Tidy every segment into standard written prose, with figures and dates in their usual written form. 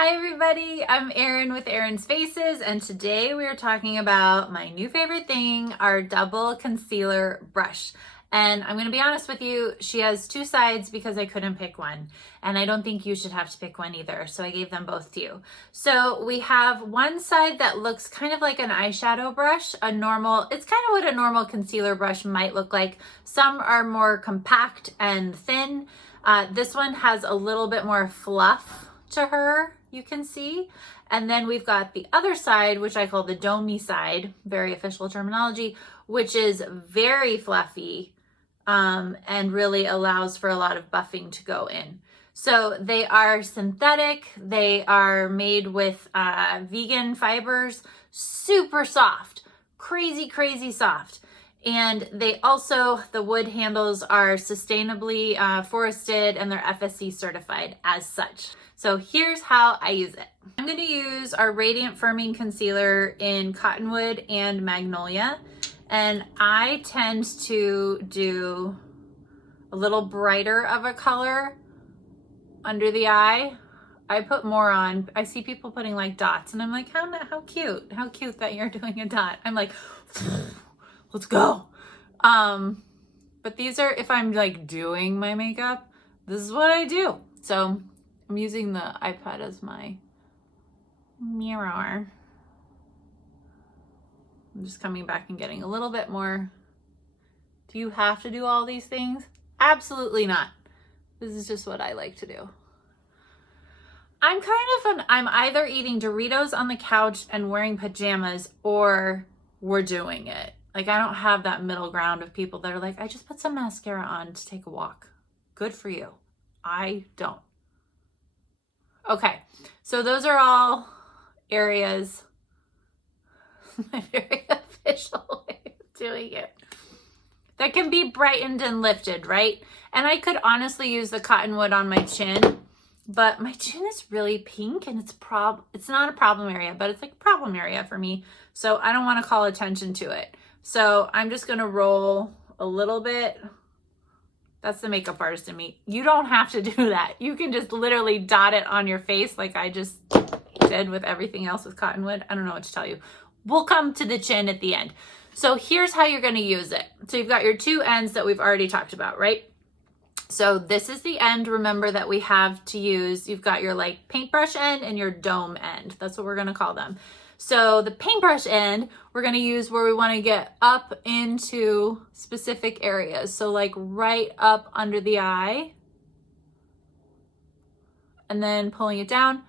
Hi everybody, I'm Erin with Erin's Faces, and today we are talking about my new favorite thing, our double concealer brush. And I'm going to be honest with you, she has two sides because I couldn't pick one. And I don't think you should have to pick one either, so I gave them both to you. So we have one side that looks kind of like an eyeshadow brush, it's kind of what a normal concealer brush might look like. Some are more compact and thin. This one has a little bit more fluff to her, you can see. And then we've got the other side, which I call the domey side, very official terminology, which is very fluffy and really allows for a lot of buffing to go in. So they are synthetic, they are made with vegan fibers, super soft, crazy soft. And they also, the wood handles are sustainably forested and they're FSC certified as such. So here's how I use it. I'm going to use our Radiant Firming Concealer in Cottonwood and Magnolia. And I tend to do a little brighter of a color under the eye. I put more on. I see people putting like dots and I'm like, how cute that you're doing a dot. I'm like, let's go. But these are, if I'm like doing my makeup, this is what I do. So I'm using the iPad as my mirror. I'm just coming back and getting a little bit more. Do you have to do all these things? Absolutely not. This is just what I like to do. I'm either eating Doritos on the couch and wearing pajamas, or we're doing it. Like, I don't have that middle ground of people that are like, I just put some mascara on to take a walk. Good for you. I don't. Okay, so those are all areas, my very official way of doing it, that can be brightened and lifted, right? And I could honestly use the Cottonwood on my chin, but my chin is really pink and it's not a problem area, but it's like a problem area for me. So I don't want to call attention to it. So I'm just going to roll a little bit. That's the makeup artist in me. You don't have to do that. You can just literally dot it on your face like I just did with everything else with Cottonwood. I don't know what to tell you. We'll come to the chin at the end. So here's how you're going to use it. So you've got your two ends that we've already talked about, right? So this is the end, remember, that we have to use. You've got your like paintbrush end and your dome end. That's what we're going to call them. So the paintbrush end, we're going to use where we want to get up into specific areas. So like right up under the eye, and then pulling it down,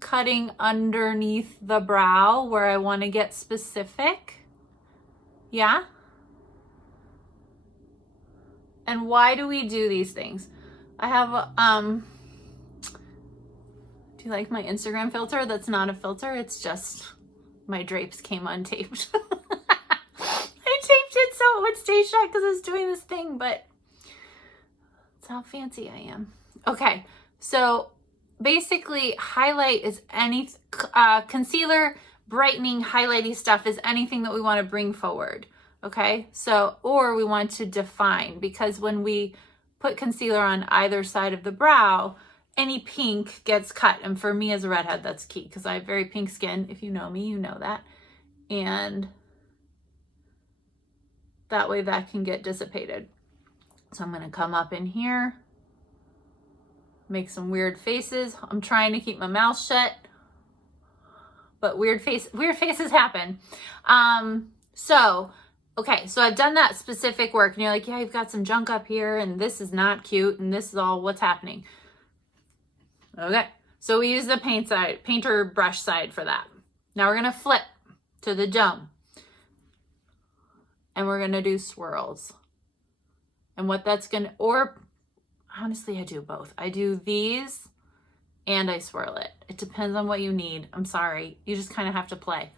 cutting underneath the brow where I want to get specific. Yeah? And why do we do these things? I have, do you like my Instagram filter? That's not a filter, it's just my drapes came untaped. I taped it so it would stay shut because I was doing this thing, but that's how fancy I am. Okay, so basically highlight is any, concealer, brightening, highlighty stuff is anything that we want to bring forward. Okay, so, or we want to define, because when we put concealer on either side of the brow, any pink gets cut. And for me as a redhead, that's key because I have very pink skin. If you know me, you know that. And that way that can get dissipated. So I'm going to come up in here, make some weird faces. I'm trying to keep my mouth shut, but weird faces happen. Okay, so I've done that specific work and you're like, yeah, you've got some junk up here and this is not cute and this is all what's happening. Okay, so we use the painter brush side for that. Now we're gonna flip to the dome and we're gonna do swirls. And what that's gonna, or honestly, I do both. I do these and I swirl it. It depends on what you need. I'm sorry, you just kind of have to play.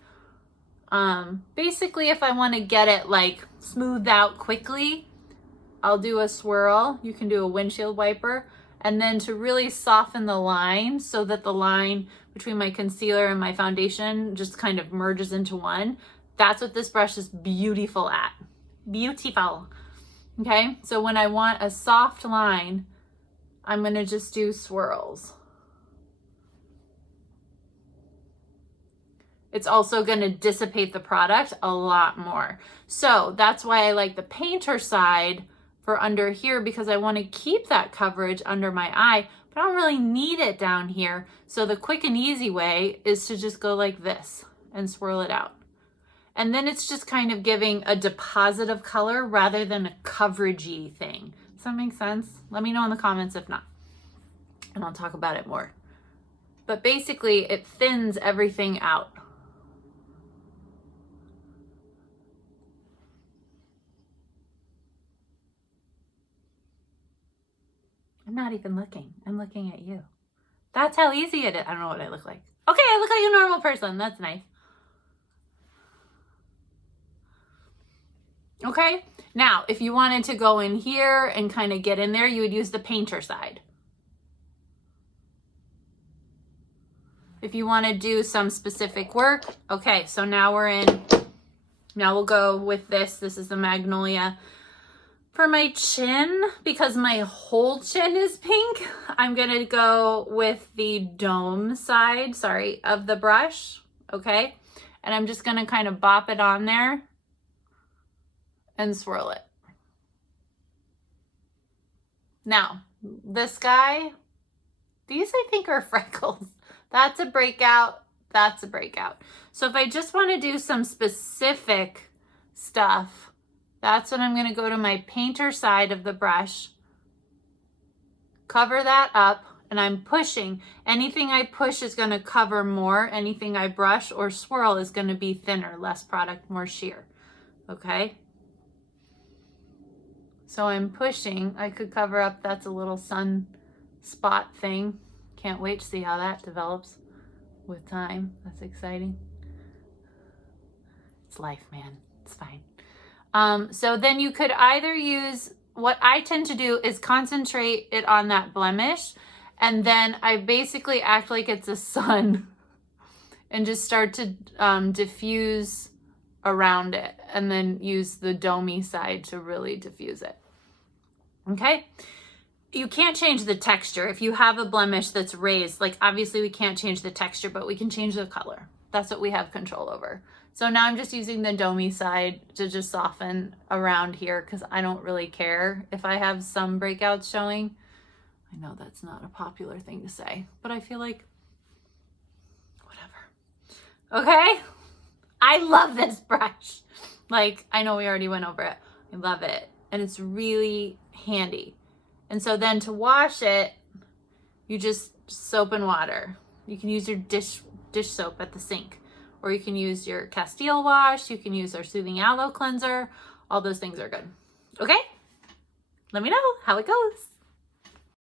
Basically, if I want to get it like smoothed out quickly, I'll do a swirl. You can do a windshield wiper. And then to really soften the line so that the line between my concealer and my foundation just kind of merges into one. That's what this brush is beautiful at. Beautiful. Okay, so when I want a soft line, I'm going to just do swirls. it's also going to dissipate the product a lot more. So that's why I like the painter side for under here, because I want to keep that coverage under my eye, but I don't really need it down here. So the quick and easy way is to just go like this and swirl it out. And then it's just kind of giving a deposit of color rather than a coveragey thing. Does that make sense? Let me know in the comments if not, and I'll talk about it more. But basically it thins everything out. I'm not even looking. I'm looking at you. That's how easy it is. I don't know what I look like. Okay, I look like a normal person. That's nice. Okay, now if you wanted to go in here and kind of get in there, you would use the painter side. If you want to do some specific work, okay, so now we'll go with this. This is the Magnolia. For my chin, because my whole chin is pink, I'm going to go with the dome side, of the brush, okay? And I'm just going to kind of bop it on there and swirl it. Now, this guy, these I think are freckles. That's a breakout. That's a breakout. So if I just want to do some specific stuff, that's when I'm going to go to my painter side of the brush, cover that up, and I'm pushing. Anything I push is going to cover more. Anything I brush or swirl is going to be thinner, less product, more sheer. Okay? So I'm pushing. I could cover up, that's a little sun spot thing. Can't wait to see how that develops with time. That's exciting. It's life, man. It's fine. So then you could either use, what I tend to do is concentrate it on that blemish, and then I basically act like it's a sun and just start to diffuse around it, and then use the domey side to really diffuse it. Okay? You can't change the texture. If you have a blemish that's raised, like obviously we can't change the texture, but we can change the color. That's what we have control over. So now I'm just using the domey side to just soften around here, because I don't really care if I have some breakouts showing. I know that's not a popular thing to say, but I feel like whatever. Okay? I love this brush. Like, I know we already went over it. I love it. And it's really handy. And so then to wash it, you just soap and water. You can use your dish soap at the sink, or you can use your Castile wash. You can use our Soothing Aloe Cleanser. All those things are good. Okay? Let me know how it goes.